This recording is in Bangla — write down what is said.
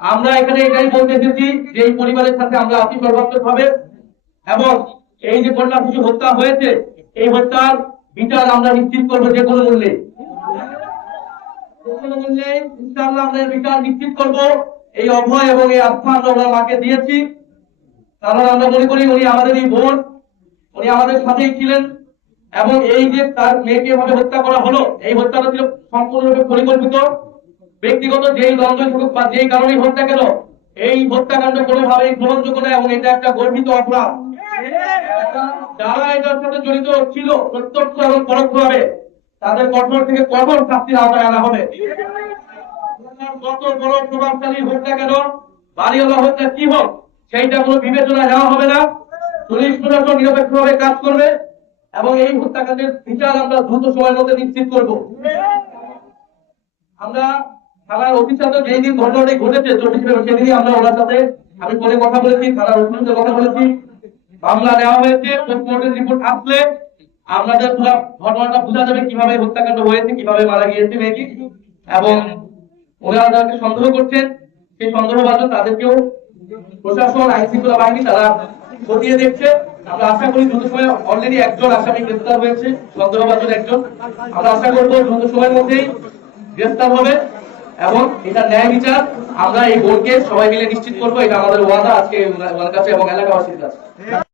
আমরা এখানে এটাই বলতে এসেছি যে এই পরিবারের সাথে আমরা আছি সর্বাত্মকভাবে, এবং এই যে কন্যা শিশু হত্যা হয়েছে এই হত্যার বিচার আমরা নিশ্চিত করবো যে কোনো মূল্যে। ইনশাআল্লাহ আমরা বিচার নিশ্চিত করব। এই অভয় এবং এই আস্থা আমরা ওনার মাকে দিয়েছি, কারণ আমরা মনে করি উনি আমাদের এই বোন, উনি আমাদের সাথেই ছিলেন, এবং এই যে তার মেয়েকে এভাবে হত্যা করা হলো এই হত্যাটা ছিল সম্পূর্ণরূপে পরিকল্পিত। ব্যক্তিগত যেই দ্বন্দ্ব থাকুক বা যেই কারণে হত্যা গেল, এই হত্যাকাণ্ড কোনোভাবেই গ্রহণযোগ্য নয় এবং এটা একটা গর্বিত অপরাধ। যারা এটার সাথে জড়িত ছিল প্রত্যক্ষ এবং পরোক্ষভাবে তাদের কঠোর থেকে কঠোর শাস্তির আওতায় আনা হবে। কত বড় প্রভাবশালী হোক না কেন, বাড়িওয়ালা হোক না কি হোক, সেইটা কোনো বিবেচনা নেওয়া হবে না। পুলিশ প্রশাসন নিরপেক্ষভাবে কাজ করবে এবং এই হত্যাকাণ্ডের বিচার আমরা দ্রুত সময়ের মধ্যে নিশ্চিত করব। আমরা থানার ওসির সাথে যেই দিন ঘটনাটি ঘটেছে 24 ফেব্রুয়ারি সেদিনই আমরা ওনার সাথে আমি ফোনে কথা বলেছি, থানার ওসির সাথে কথা বলেছি, মামলা নেওয়া হয়েছে। পোস্টমর্টেম রিপোর্ট আসলে আপনাদের পুরো ঘটনাটা বোঝা যাবে কিভাবে হত্যাকাণ্ড হয়েছে, কিভাবে মারা গিয়েছে মেয়েটি, এবং ওনারা যাদেরকে সন্দেহ করছেন সেই সন্দেহভাজন তাদেরকেও প্রশাসন আইন শৃঙ্খলা বাহিনী তারা খতিয়ে দেখছে। আমরা আশা করি দ্রুত সময়ে অলরেডি একজন আসামি গ্রেফতার হয়েছে, সন্দেহভাজন একজন। আমরা আশা করবো দ্রুত সময়ের মধ্যেই গ্রেফতার হবে এবং এটা ন্যায় বিচার আমরা এই বোর্ডকে সবাই মিলে নিশ্চিত করবো। এটা আমাদের ওয়াদা আজকে ওনার কাছে এবং এলাকাবাসীর কাছে।